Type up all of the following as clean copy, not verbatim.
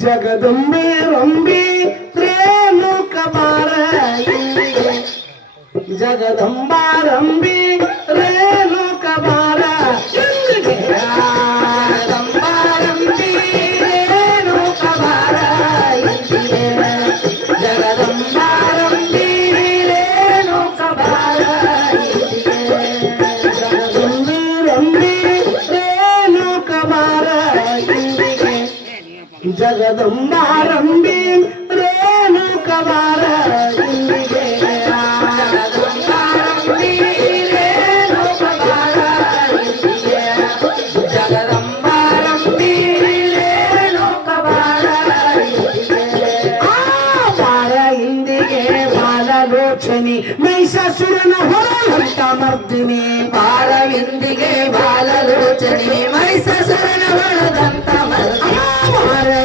ಜಗದಂಬೆ ರಂಬೆ ರೇಣುಕ ಬಾರ ಇಂದಿಗೆ ಜಗದಂಬಾರಂಬೆ ರೇಣುಕ ಬಾರ ಇಂದಿಗೆ ಜಗದಂಬಾರಂಬೆ ರೇಣುಕ ಬಾರ ಇಂದಿಗೆ ಜಗದಂಬಾರಂಬೆ ರೇಣುಕ ಬಾರ ಇಂದಿಗೆ ಜಗದಂಬೆ ರಂಬೆ ರೇಣುಕ ಬಾರ ಇಂದಿಗೆ ಜಗದಂಬಾರಂಬೆ ರೇಣುಕ ಬಾರ ಇಂದಿಗೆ ಜಗದಂಬಾರಂಬೆ ರೇಣುಕ ಬಾರ ಇಂದಿಗೆ ಜಗದಂಬಾರಂಬೆ ರೇಣುಕ ಬಾರ ಇಂದಿಗೆ ಬಾರ ಇಂದಿಗೆ ಬಾಲಲೋಚನಿ ಮಹಿಷಾಸುರನ ಹೊರಹಂತ ಮರ್ದಿನಿ ಬಾರವಿಂದಿಗೆ ಬಾಲಲೋಚನೆ ಮಹಿಷಾಸುರನ ಹೊರದಂತ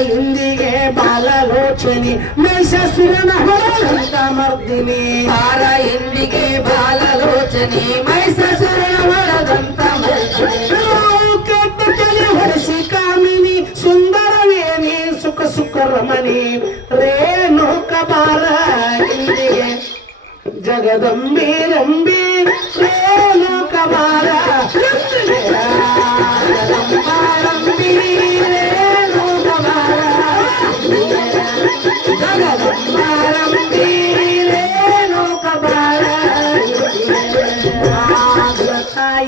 ಇಂದಿಗೆ ಬಾಲಲೋಚನೆ ಮಹಿಷಾಸುರನ ಹೊರದಂತ ಮರ್ದಿನಿ ಬಾರ ಇಂದಿಗೆ ಬಾಲಲೋಚನೆ ಮಹಿಷಾಸುರನ ಹೊರದಂತ ಕೆಟ್ಟ ತಲೆ ಹೊರಸಿ ಕಾಮಿನಿ ಸುಂದರವೇನಿ ಸುಖ ಸುಖ ರಮಣಿ ರೇಣುಕ ಬಾರ ಇಂದಿಗೆ ಜಗದಂಬೆ ರಂಬೆ ರೇಣುಕ ಬಾರ ಜಗದಂಬಾರಂಬೆ ರೇಣುಕ ಬಾರ ಜಗದಂಬಾರಂಬೆ ರೇಣುಕ ಬಾರ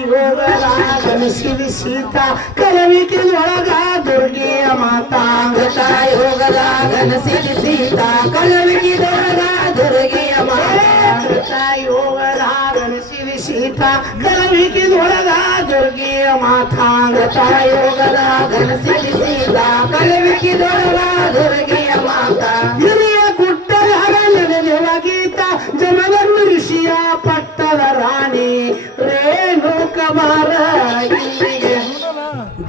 ಯೋಗರಾಗನ ಸಿರಿ ಸೀತಾ ಕಲವಿಕೆ ಒಳಗ ದುರ್ಗೆಯ ಮಾತಾ ಯೋಗರಾಗನ ಸಿರಿ ಸೀತಾ ಕಲವಿಗಿದೊಳಗ ದುರ್ಗೆಯ ಮಾತಾ ಯೋಗರಾಗನ ಸಿರಿ ಸೀತಾ ಕಲವಿಕೆದೊಳಗ ದುರ್ಗೆಯ ಮಾತಾ ಯೋಗರಾಗನ ಸಿರಿ ಸೀತಾ ಕಲವಿಗಿದೊಳಗ ದುರ್ಗೆಯ ಮಾತಾ ಹಿರಿಯ ಗುಡ್ಡದ ನಡೆದೆವ ಗೀತ ಜಮದಗ್ನಿ ಋಷಿಯ ಪಟ್ಟದ ರಾಣಿ ರೇಣುಕ ಬಾರ ಇಂದಿಗೆ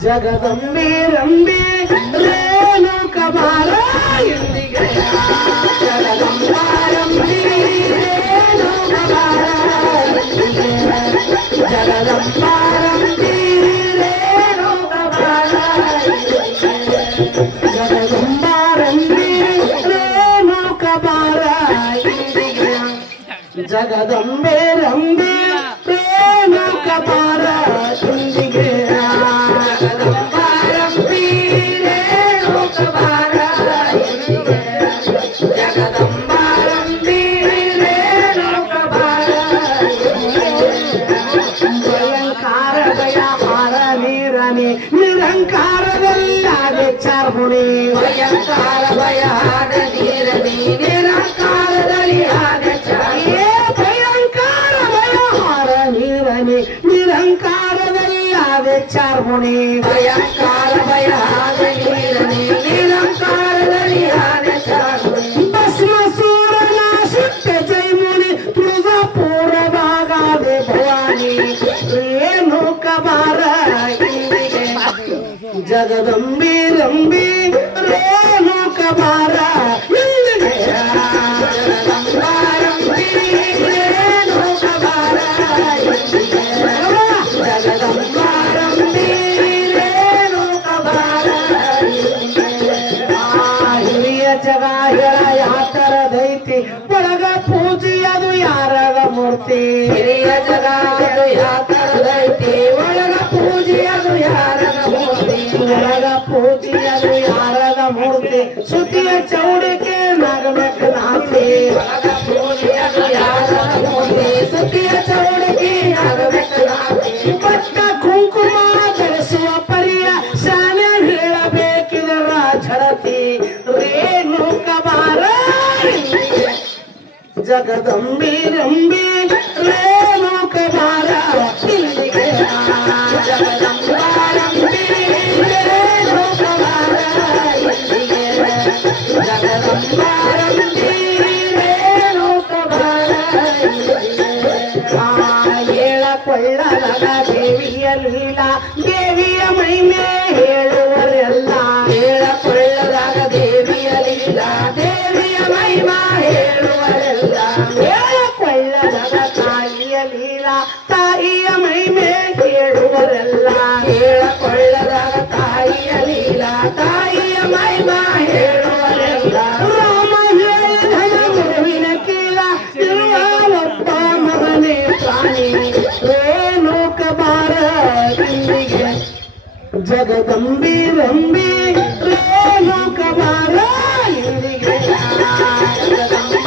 ಜಗದಂಬೆ ರಂಬೆ ರೇಣುಕ ಬಾರ ಇಂದಿಗೆ ಜಗದಂಬಾರಂಬೆ ರೇಣುಕ ಬಾರ ಇಂದಿಗೆ ಜಗದಂಬಾರಂಬೆ ರೇಣುಕ ಬಾರ ಇಂದಿಗೆ ಜಗದಂಬಾರಂಬೆ ರೇಣುಕ ಬಾರ ಇಂದಿಗೆ ಜಗದಂಬೆ ರಂಬೆ ರೇಣುಕ ಬಾರ ಇಂದಿಗೆ ಜಗದಂಬಾರಂಬೆ ರೇಣುಕ ಬಾರ ಇಂದಿಗೆ ಜಗದಂಬಾರಂಬೆ ರೇಣುಕ ಬಾರ ಭಯಂಕಾರ ಭಯ ಹಾರ ನೀರನೆ ನಿರಂಕಾರದಲ್ಲಾದೆ ಚಾರ್ಮುನಿ ಭಯಂಕಾರ ಭಯ ಆದ ನೀರದಿ ನಿರಂಕಾರದಲ್ಲಿ ಆದ ಭಯಂಕಾರ ಭಯ ಹಾರ ನೀರನೆ ನಿರಂಕಾರದಲ್ಲಾದೆ ಚಾರ್ಮುನಿ ಭಯಂಕಾರ ಭಯ ಆದ ನೀರದಿ ನಿರಂಕಾರದಲ್ಲಿ ಆದ ಚಾರ್ಮುನಿ ಭಸ್ಮಸೂರನ ಸುತ್ತ ಜೈಮುನಿ ತುಳಜಾಪುರ ಭಾಗಾದೆ ಭವಾನಿ ರೇಣುಕ ಬಾರ ಇಂದಿಗೆ ಜಗದಂಬೆ ರಂಬೆ ರೇಣುಕ ಬಾರ ಇಂದಿಗೆ ಜಗದಂಬಾರಂಬೆ ರೇಣುಕ ಬಾರ ಇಂದಿಗೆ ಜಗದಂಬಾರಂಬೆ ರೇಣುಕ ಬಾರ ಇಂದಿಗೆ ಹಿರಿಯ ಜಗ ಹೇಳ ಯಾತರದೈತಿ ಒಳಗ ಪೂಜೆ ಅದು ಯಾರದ ಮೂರ್ತಿ ಹಿರಿಯ ಜಗ ಅದು ಯಾತರದೈತಿ ಒಳಗ ಪೂಜೆ ಅದು ಯಾರದ ಮೂರ್ತಿ ಒಳಗ ಪೂಜೆ ಅದು ಯಾರದ ಮೂರ್ತಿ ಸುದ್ದಿಯ ಚೌಡಿಕೆ ನಾಗಬೇಕನಾಥಿ ಒಳಗ ಪೂಜೆ ಅದು ಯಾರದ ಮೂರ್ತಿ ಸುದ್ದಿಯ ಚೌಡಿಕೆ ಆಗಬೇಕನಾಥಿ ಪಟ್ಟ ಕುಂಕುಮ ಧರಿಸುವ ಪರಿಯ ಶಾಲೆ ಹೇಳಬೇಕಿದರ ಝಡತಿ ರೇಣುಕ ಬಾರ ಜಗದಂಬೆ ರಂಬೆ ರೇಣುಕ ಬಾರ ಇಂದಿಗೆ ಜಗದಂಬಾರಂಬೆ ರೇಣುಕ ಬಾರ ಇಂದಿಗೆ ಜಗದಂಬಾರಂಬೆ ರೇಣುಕ ಬಾರ ಹೇಳ ಕೊಳ್ಳಲಗ ದೇವಿಯ ಲೀಲಾ ದೇವಿಯ ಮಹಿಮೆ ಹೇಳುವರೆಲ್ಲ ಹೇಳ ಕೊಳ್ಳದಾಗ ದೇವಿಯ ಲೀಲಾ ದೇವಿಯ ಮಹಿಮಾ ಹೇಳುವರೆಲ್ಲ ಹೇಳ ಕೊಳ್ಳಲಗ ಜಗದಂಬಿ ರಂಬಿ ರೇಣುಕ ಬಾರ ಇಲ್ಲಿಗೆ. ಜಗದಂಬೆ